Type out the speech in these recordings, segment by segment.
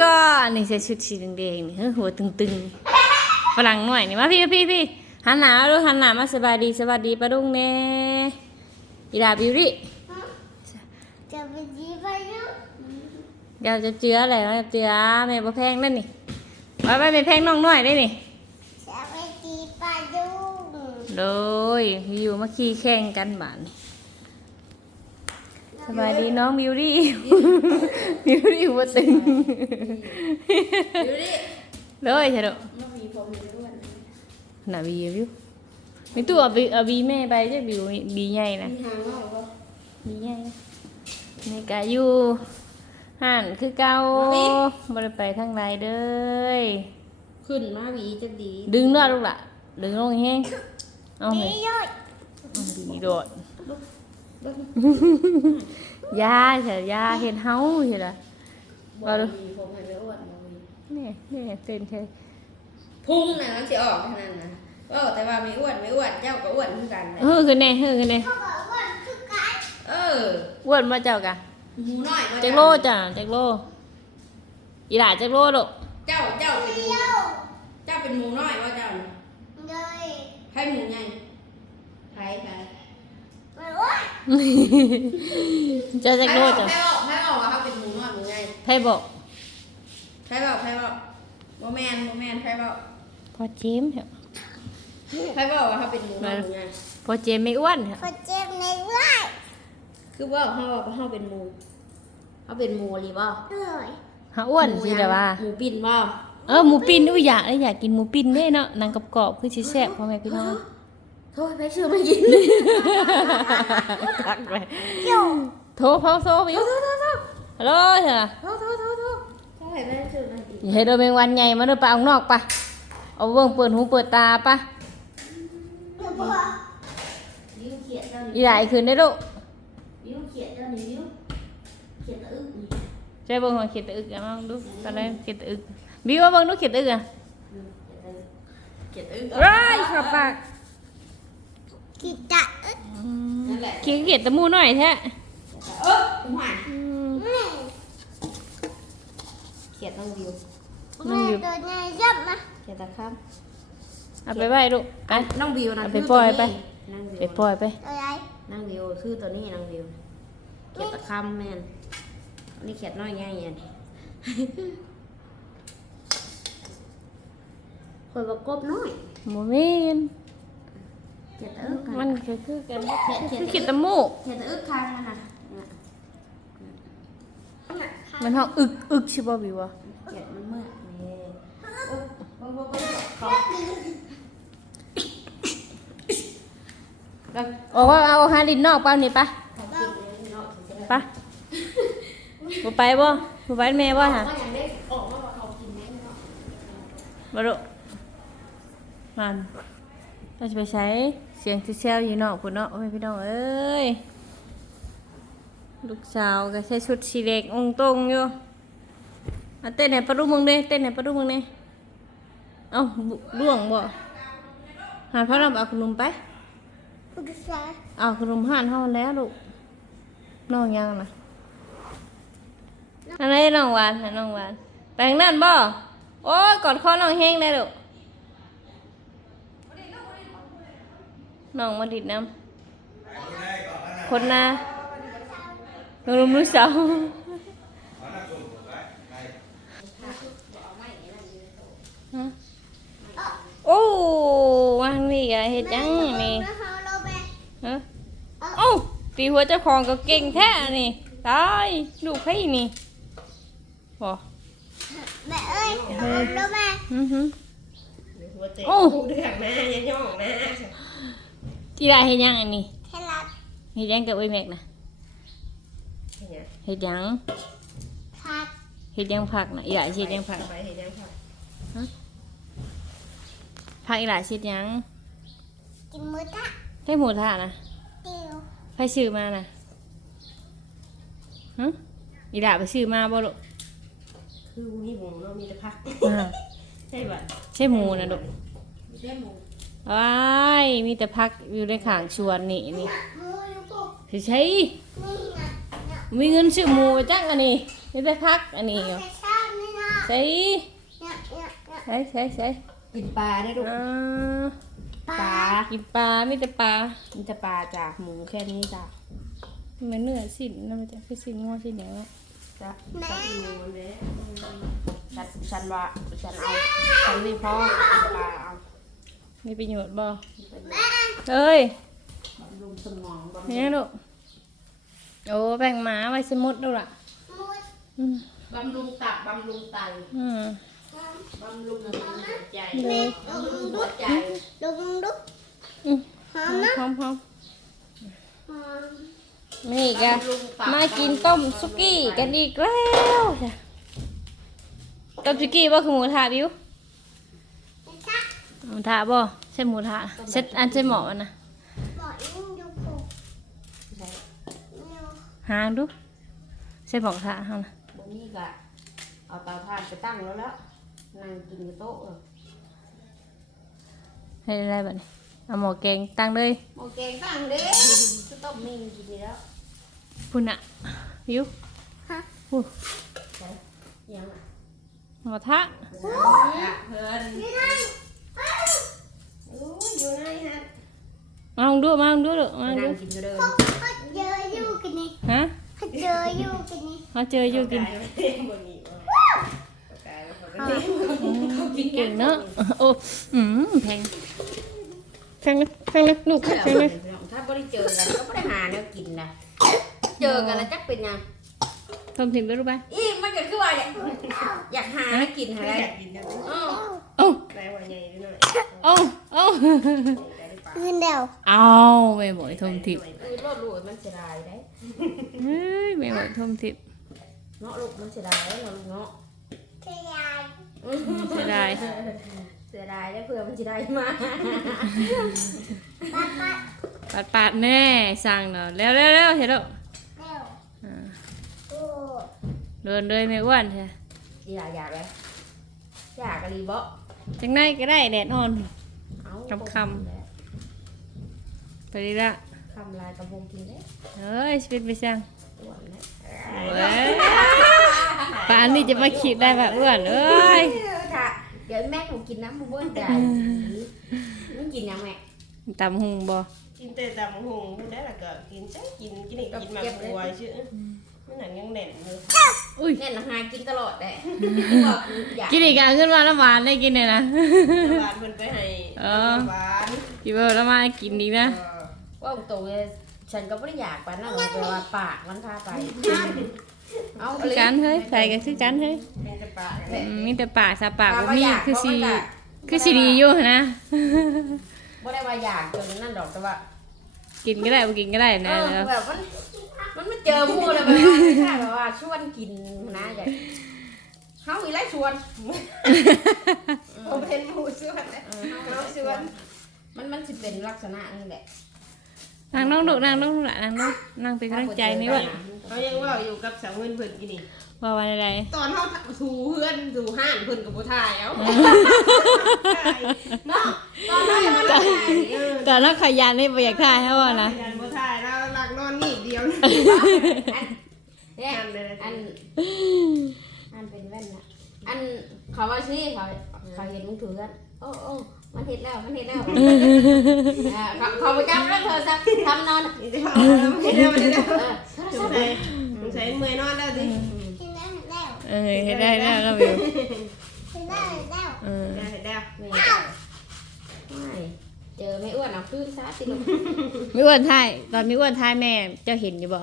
ก็อันนี้ใส่ชุดสีแดงๆนี่เฮ้ยหัวตึงๆฝรั่งหน่อยนี่มาพี่พี่พี่หันหน้าดูหันหน้ามาสบายดีสวัสดีปะลุงเน่อีดาบิวรี่จะไปจีบอายุเดี๋ยวจะเจืออะไรวะเจือแม่บ่แพงนั่นนี่ไว้ไว้แม่แพงน้องหน่อยได้นี่จะไปจีบอายุโดยอยู่มาขี่แข่งกันบาน สบายดีน้องบิวรี่บิวรี่หัวตึงดูดิเลยใช่ดอกมันมีผมอยู่ด้วยน่ะบีวิวมีตู้เอาบีเอาบีแม่ไปจ้ะบิวบีใหญ่นะมีหางว่าว่าบีใหญ่นะนี่กะอยู่ห่านคือเก่าบ่ได้ไปทางใดเด้ยขึ้นมาหวีจะดี ดึงเนื้อลูกล่ะดึงลงแห้งเอาเลนี่ยย่อยบีโดด ยาเถอะยาเห็นเฮาเห็นล่ะบว่าอดูมีผมให้ไปอ้วนบ่มีนี่นี่เต้นเธอพุ่งน่ะมันสิออกเท่านั้นนะว่าแต่ว่าไม่อ้วนไม่อ้วนเจ้าก็อ้วนเหมือนกันแหละเฮ้อคือแน่เฮ้อคือแน่เขาบอกว่าคือการเอออ้วนมาเจ้ากะหมูน้อยมาจักโลจ้ะจักโลอีหล่าจักโลดอกเจ้าเจ้าเป็นหมูเที่ยวเจ้าเป็นหมูน้อยว่าเจ้าน่ะเลยให้หมูใหญ่ใครใครไปว่า เจ้าจักโลจ้ะใครบอกใครบอกว่าเขาเป็นหมูน้อยหมูใหญ่ไผบอกใครบอกใครบอกบ่แม่นบ่แม่นใครบอกพอเจมส์เถอะใครบอกว่าเขาเป็นหมูน้อยหมูใหญ่พอเจมส์ไม่อ้วนเถอะพอเจ็บในไหล่คือว่าเขาบอกว่าเขาเป็นหมูเขาเป็นหมูหรือเปล่าเลยหาอ้วนสิแต่ว่าหมูปิ้นว่าเออหมูปิ้นอุ้ยอยากเลยอยากกินหมูปิ้นเด้เนาะหนังกรอบๆคือสิแซ่บพ่อแม่พี่น้อง โทษไปซื้อมากินตักไปโย่โทรพ่อโทรไปอยู่ฮัลโหลเถอะโทษโทษโทษโทษโทษไปซื้อมากินอย่าให้โดนแมงวันใหญ่มาเด้อไปเอาข้างนอกปะเอาเบิ่งเปิดหูเปิดตาปะจะบอกยิ้วเขียดเจ้าอีนี่หลายคืนได้อลูกยิ้วเขียดเจ้านี่ยิ้วเขียดตะอึกนี่ใช่เบิ่งหัวเขียดตะอึกอะมาดูตอนแรกเขียดตะอึกบิวว่าเบิ่งดูเขียดตะอึกอะเขียดตะอึกร้ายครับปาก กีตาร์นั่นแหละเขียดเขียดตะมูหน่อยแท้เออหวานอืมแม่เขียดต้องวิวแม่ตัวใหญ่ยับนะเขียดตะข้ามเอาไปไว้ลูกไปน้องวิวนะเอาไปปล่อยไปนั่งวิวไปปล่อยไปอะไรนั่งวิวคือตัวนี้นั่งวิวเขียดตะข้ามแม่นอันนี่เขียดน้อยง่ายอย่างนี้คนประกบน้อยโมเมนเขียดตะอึกค่ะมันคือคือกันเขียดเขียดคือเขียดตะมูเขียดตะอึกทางมันน่ะเนี่ยมันห้องอึกอึกใช่ป่ะบิวอะเขียดมันเมื่อยนี่โอ๊ยโอ๊ยโอ๊ยโอ๊ยขอแล้วออกว่าเอาหาดินนอกเปล่านี่ปะขอกินเลยเนาะถึงจะได้ปะบ่ไปบ่บ่ไปแม่บ่ฮะก็ยังได้ออกมาว่าเขากินไหมเนาะบ่ลูกมันเราจะไปใช้ เสียงซิเซลอยู่เนอกพุ่นเนาะโอ้ยพี่น้องเอ้ยลูกสาวก็ใส่ชุดสีแดงองตรงอยู่เอาเต้นให้ปะลุมึงเด้เต้นให้ปะลุมึงเด้เอ้าบุล่วงบ่หาพ่อเราเอาขนมไปปรึกษาเอาขนมห่านเฮาแล้วลูกน้องยังนะอันนี้น้องหวานน้องหวานแปลงนั่นบ่โอ้ยกอดคอน้องแห้งได้ลูก น้องมาดิดน้ำคนนาลงลุมลูกสาวฮะโอ้วางนี่กะเฮ็ดจังนี่แม่เขาเราไปฮะเอ้าตีหัวเจ้าของก็เก่งแท้นี่ตายลูกให้นี่บ่แม่เอ้ยเอาเราไปอือหือหัวเตะโอ้เดือดแม่ยังย่องแม่ ที่ไรเฮ็ดหยังอันนี้แค่รัดเฮ็ดหยังกับไอ้แม็กนะเนี่ยเฮ็ดหยังพัดเฮ็ดหยังผักนะอีหลายสิเฮ็ดหยังผักไปเห็นยังค่ะผักอีหลายสิเฮ็ดหยังกินมือทะได้หมูทะนะเตียวใครซื้อมานะฮะอีหลาไปซื้อมาบ่ลูกคือมีหมูเนาะมีแต่พักอ่าใช่ป่ะใช่หมูนะลูก มีแต่หมู ว้ายมีแต่ผักอยู่ในข้างสวนนี่นี่มืออยู่ปุ๊บสิใช่นี่นะเนี่ยมีเงินซื้อหมูจักอันนี้มีแต่พักอันนี้อยู่แค่ชาตินี่ใส่เนี่ยเนี่ยเนี่ยใส่ใส่ใส่กินปลาได้ลูกอ่าปปลาลากินปลาไม่แต่ปลากินแต่ปลาจ้ะหมูแค่นี้จ้ะมันเนื้อสินนะมันจะคือสินงอสินเหนียวอะจ้ะจ้ะฉันฉันว่าฉันเอาฉันไม่พอกินปลาเอา มีประโยชน์บ่เอ้ยบำรุงสมองบำรุนี่งลูกโอ้แบ่งหมาไว้สมุดดูล่ะมุดอืมบำรุงตับบำรุงไตอืมบำรุงหัวใจเลยลงหัดุวกใจลงดุกอืมหอมนะพร้อมพร้อมหอมนี่กะบำรุงตับมากินต้มสุกี้กันอีกแล้วจ้ะต้มสุกี้บ่คือหมูทะบิวชัก หมูทะบ่ใช่หมูทะเซ็ตอันใช่หมอมันนะบอกยิ่งดูผูกใช่เนี่ยหางดูใช่หมอทะเฮานะบ่มีก็เอาเตาถ่านไปตั้งแล้วแล้วนั่งกินกับโต๊ะเออให้ได้บัดนี้เอาหมอแกงตั้งเลยหม้อแกงตั้งเด้จะต้มมีกินดีแล้วพุ่นน่ะบิวฮะอู้ใช่ยังอะหมอทะเพิ่นนี่นั่นโอ้ยอยู่ไหนฮะมาลองดูมาลองดูลูกมาลองนั่ดูงกินก็เดินเขาเขาเจออยู่กันนี่ฮะเขาเจออยู่กันนี่เขาเจออยู่กินเก่งเนอะโอ้อืมแพงแพงเลยแพงเลยลูกแพงเลยถ้าบ่ได้เจอกันก็บ่ได้หาแนวกินนะเจอกันแล้วจักเป็นหยังทมถิ่มไปรู้ไหมอีมันก็คือว่าอยากอยากหาให้กินอะไรอยากกินกันอ้อเอ้าแรงว่าใหญ่นิดหน่อย เอ้าเอ้าคืนเดียวเอาไม่บ่อยทมถิ่มคือรถลูกมันเสียดายได้เฮ้ยไม่บ่อยทมถิ่มเนาะลูกมันเสียดายเนาะลูกเนาะเทียนเสียดายเสียดายได้เผื่อมันจะได้มาปัดปัดปาดปาดแน่สั่งเนาะแล้วแล้วแล้วเห็นแล้วเร็วอ่าโอ้เดินเลยไม่อ้วนใช่อยากอยากเลยอยากกะรีบ่จังไดก็ได้แดดอ่อน เอาคำคไปดีละคำลายกระพงกินได้เฮ้ยชีวิตไปสั่งอ้วนนะเว้ยป่านนี้จะมาขีดได้แบบอ้วนเอ้ยค่ะเดี๋ยวแม่ผมกินน้ำมันเบิ้ลได้มันกินยังแม่ตำหุงบ่กินแต่ตำหงได้ละก็กินใช่กินกินอีกกินมาบัวชื่อ มันหนังยังแน่นเลยอุ้ยเนี่ยนะหากินตลอดได้อยากกินอีกอะขึ้นมาน้ำหวานได้กินเลยนะหวานเพิ่นไปให้หวานกินเบอร์แล้วมากินดีนะว่าตรงเลยฉันก็ไม่ได้อยากปานนั้นหรอกแต่ว่าปากมันพาไปเอาคือกันเฮ้ยใส่กันคือกันเฮ้ยเป็นจะปากอืมมีแต่ปากสาปากบ่ว่ามีอยากคือสิเพราะว่าคือสิดีอยู่นะไม่ได้ว่าอยากจนนั่นดอกแต่ว่ากินก็ได้บ่กินก็ได้เอนะอแล้วแบบมันมันไม่ เจอหมู่เลยแบบว่าไม่ใช่แบบว่าชวนกินนะอยากเฮาอีไรชวนผมเป็นผู้ส่วนเออเฮาอีไรชวนมันมันสิเป็นลักษณะนี่แหละนั่งน้องดุนั่งน้องดุละนั่งน้องนั่งเป็นกำลังใจนี่ว่าเขายังว่าอยู่กับสาวเงินเพิ่นกินนี่ว่าวันใดตอนเขาถูเพื่อนถูห้านเพิ่นกับผู้ทายเอ้าเนาะตอนนั้นมันได้ตอนนั้นขยันนี่บ่อยากทายเฮาว่านะยันผู้ทายแล้ว หลักนอนนี่เดียวเนี่ยอันเลยอันอันเป็นแว่นนะอันเขาว่าสิเขาเขาเห็นมึงถือกันโอ้โอ้มันเห็นแล้วมันเห็นแล้วเออเขาเขาไปจับแล้วเธอสักทำนอนนี่จะเอาแล้วไม่ได้ไม่ได้เออสงสัยสงสัยเมื่อยนอนแล้วสิกินได้แล้วเออเฮ็ดได้แล้วก็วิวกินได้แล้วเออได้ได้ไม่ไม่ เจอไม่อ้วนเอาคืนซะสิลูกมีอ้วนทายตอนมีอ้วนทายแม่เจ้าเห็นอยู่บ่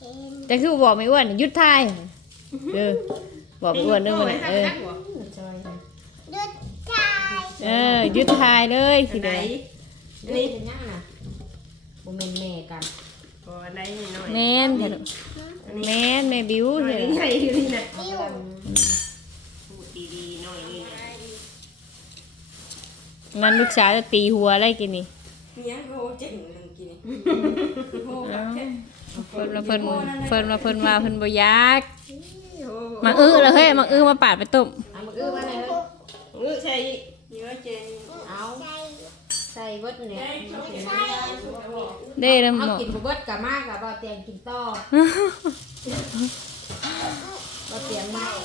เห็นแต่คือบอกไม่อ้วนหยุดทายเออบอกไม่อ้วนเด้อมันน่ะเออจอยนะเลือดชายเออหยุดทายเลยทีไหนเดียวนี่เป็นยังน่ะบ่แม่นแม่กันก็ได้หน่อยแม่นเถอะแม่นแม่บิวหน่เถอยอะใหญ่อยู่นี่นะติ้วพูดดีๆหน่อยนี่นะ งั้นลูกสาวจะตีหัวอะไรกินนี่เนี่ยโหเจ๋งเลยกินโหเอ้าเพิ่นว่าเพิ่นเพิ่นว่าเพิ่นว่าเพิ่นบ่อยากโอ้มาอื้อแล้วเฮ้ยมาอื้อมาปาดไปต้มเอามาอื้อมาเลยเออใช่เยอะเจนเอาใจใส่เบิดเนี่ยใช่เด้แล้วหมเอาอกินบ่เบิดกะมากกะบ่เตียงกินต่อบ่เตียงมากโอ้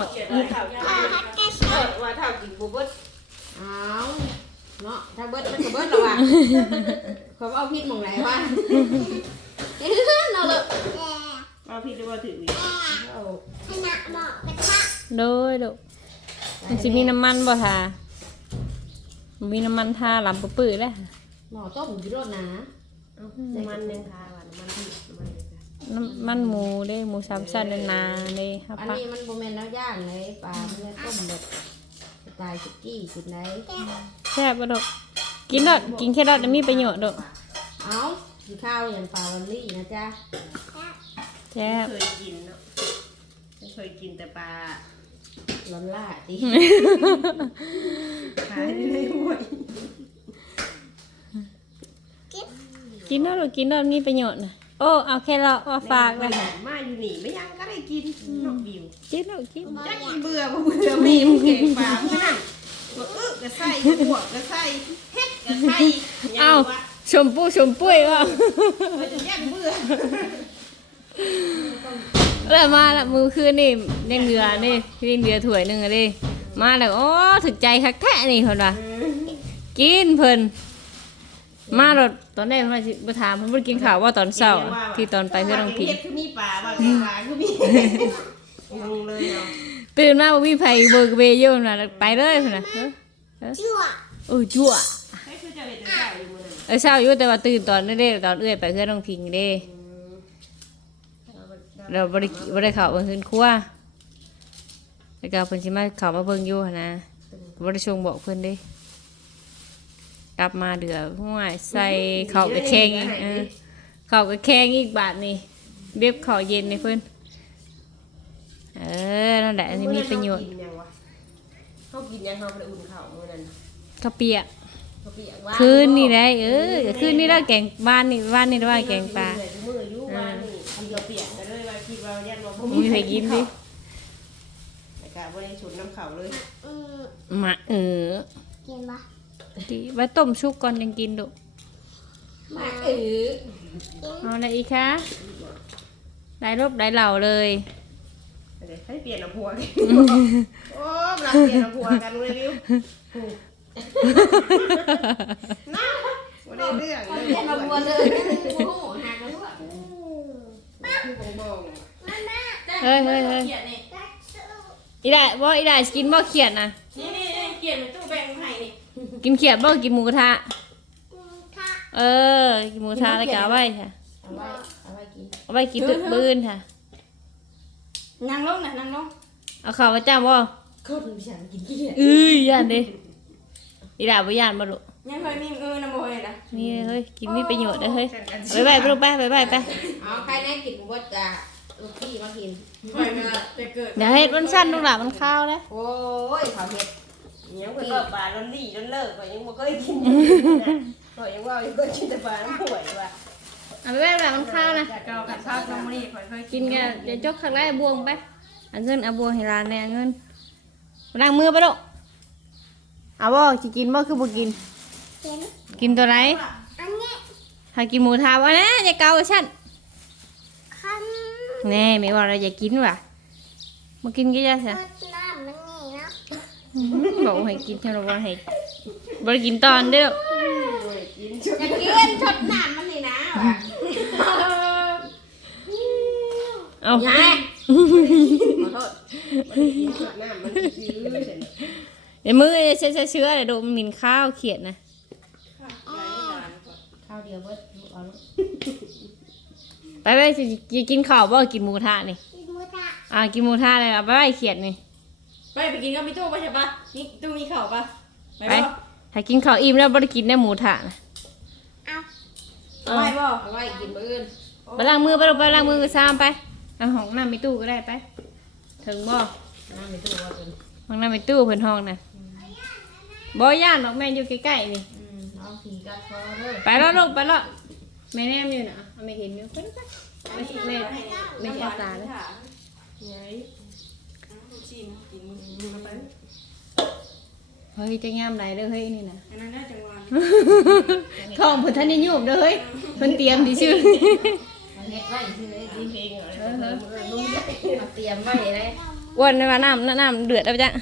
บอกเขียนว่าเท่ากินฮักกะเออว่าเท่ากินบ่เบิด เอาเนาะถ้าเบิดมันก็เบิดแล้วว่ะเขาเอาพิษหมองไหนวะเห็นเนาะเลยแย่เอาพี่หรือว่าถืออีกเอาขณะหมอกกระทะโดยโดยมันสิมีน้ำมันบ่ทามันมีน้ำมันทาลำปื้อๆแล้วหมอต้มกิโลนะเอาน้ำมันยังทาว่าน้ำมันที่น้ำมันยังทาน้ำมันหมูเด้หมูสามชั้นนานๆเด้ครับอันปะนี้มันโบแมนแล้วย่างเลยปลามันเลยต้มแบบ สไตล์สุกี้กินได้แซ่บบ่ดอกกินดอกกินแค่ดอกจะมีประโยชน์ดอกเอากินข้าวอย่างปลาวันลี่นะจ๊ะแซ่บเคยกินเนาะไม่เคยกินแต่ปลาร้อนล่าดิขายในห้วยกินดอกลูกกินดอกมีประโยชน์นะ โอ้เอาแค่เราเอาฝากเลยมาอยู่นี่ไม่ยังก็ได้กินนกบิวกินดอกกินจักอีเบื่อบ่เบื่อมีมันเก่งปลาขนาดบ่อึก็ใส่บวกก็ใส่เฮ็ดก็ใส่ยังเอาวะชมพู่ชมปุ้ยว่ามันจะยังเบื่อแล้วมาละมือคืนนี่ยังเหลือนี่ยังเหลือถ้วยหนึงอะดิมาแล้วโอ้ถึกใจคักแท้นี่เพิ่นว่ากินเพิ่น มารถตอนแรกมาสิบ่ถามเพิ่นบ่ได้กินข้าวว่าตอนเช้าอะที่ตอนไปเพื่อนน้องพิงเฮ็ดคือมีปลาบางแกงปลาคือมีงงเลยเนาะตื่นมาบ่มีไผเบิกเบยอยู่น่ะไปเลยพุ่นน่ะเอ้อจั่วโอ้ยจั่วให้คือจะเฮ็ดจังได๋อยู่มื้อนั้นเออเช้าอยู่แต่ว่าตื่นตอนนั้นเด้ตอนเอื้อยไปเพื่อนน้องพิงเด้ เราบ่ได้กิบ่ได้เข้าเบิ่งคืนครัวแล้วก็เพิ่นสิมาเข้ามาเบิ่งอยู่หั้นนะบ่ได้ชงบอกเพิ่นเด้ กลับมาเดือห้วยใส่ข้าวกระแขงอีกเออข้าวกระแขงอีกบาทนี่เบียบข้าวเย็นในเพิ่นเออนั่นแหละอันนี้มีประโยชน์กินยังวะเขากินยังเขาไปอุ่นข้าวมื้อนั้นข้าวเปียกเขาเปียกว่าคืนนี่ได้เออคืนนี่ได้แกงบ้านนี่บ้านนี่ได้ว่าแกงปลามื้ออยู่ว่านี่อันเดียวเปียกกันเลยว่าคิดว่ายันว่าบ่มีใครกินดิแต่ก็บ่ได้ฉุนน้ำข้าวเลยอืมมาเออกินปะ ดีไว้ต้มชุกก่อนยังกินดุมาเออเอาอะไรอีกคะได้รบได้เหล่าเลยเดี๋ยวให้เปลี่ยนเอาผัวกันโอ้เราเปลี่ยนเอาผัวกันเลยวิวน่าบ่ได้เรื่องเลยเรียนมาบัวเลยโอ้โหหากันด้วยคือบงบงเฮ้ยเฮ้ยเฮ้ยเขียนนี่ตัดสู้อีได้บ่อีได้สิกินบ่เขียดนะนี่นี่นี่เขียนในตู้แบ่งให้นี่ กินเขียดบ่กินหมูกระทะอืมค่ะเออ กินหมูกระทะแล้วก็เอาไว้ค่ะเอาไว้เอาไว้กินเอาไว้กินตึกปืนค่ะนั่งลงนะนั่งลงเอาข้าวมาจ้าบ่คนฉันกินเขียดเอ้ยย่านเด้อีด่าบ่ย่านบ่ลูกยังเคยมีเงินนะโมยนะนี่เฮ้ยกินมีประโยชน์เด้อเฮ้ยไปไปไปลูกไปไปไปไปเอาใครแน่กินบุบจะลูกพี่มากินไปเมื่อจะเกิด เดี๋ยวเฮ็ดมันสั้นลูกหล่ะมันข้าวนะ โอ้ยเขาเห็ด ยังก็ก็ปลาล้นลี่ล้นเลิกก็ยังบ่เคยกินก็ยังว่ายังเคยกินแต่ปลาน้ำห่วยว่ะเอาไปไปแบบมันข้าวนะเก่ากับข้าวน้ำมันนี่ค่อยเคยกินกันเดี๋ยวจกข้างในบวงไปเอาเงินเอาบวงให้ร้านแน่เอาเงินมาล้างมือไปลูกเอาบ่สิกินบ่คือบ่กิน กินกินตัวไหนอันนี้ถ้ากินหมูทาวะนะอย่าเกาฉันคันแน่ไม่ว่าเราอย่ากินว่ะมากินก็จะรซะดน้ำมันนี่เนาะอื้อหือ บอกว่าให้กินฉันบอกว่าให้บ่ได้กินตอนเด้อกินชุดอยากกินชดน้ำมันนี่นะว่ะเอายายขอโทษกินชุดน้ำมันยื้อเสร็จเดี๋ยวมือเชื้อเชื้อเดี๋ยวโดนมินข้าวเขียดนะข้าวเดียวเบิดลูกเอาลูกไปไปสิจะกินข้าวบ่กินหมูทะนี่กินหมูทะอ่ากินหมูทะเลยเอาไปไปเขียดนี่ ไปไปกินกับพี่ตู้ป่ะใช่ปะนี่ตู้มีเข่าวปะไปไปบ่ถ้ากินข้าวอิ่มแล้วบ่ได้กินได้หมูทะนะเอาไปบ่เอาไว้กินมื้ออื่นไปล้างมือไปลูกไปล้างมือก็ซ้ำไปเอาห้องน้ำมีตู้ก็ได้ไป ถึงบ่น้ำในตู้ว่าเป็นห้องน้ำมีตู้เพิ่นห้องน่ะบ่ย่านหรอกแม่อยู่ใกล้ๆนี่ อืมเอาผีกัดคอเลยไปแล้วลูกไปแล้วแม่แนมอยู่นะเอาไม่เห็นอยู่ไปแล้วไปไม่ใช่แม่ไม่ใช่ตาเลย ไงชิม กินมึงมาไปเฮ้ยจะงามไหลเด้อเฮ้ยนี่นะอันนั้นได้จังหวะท้องเพิ่นทันได้ยุบเด้อเฮ้ยเพิ่นเตรียมดิชื่อเอาเฮ็ดไว้ซื่อเลยกินเพลงอะไรเออเออเอาเตรียมไว้เลยเอามือ้วนในว่าน้ำน้ำเดือดแล้วจ้ะ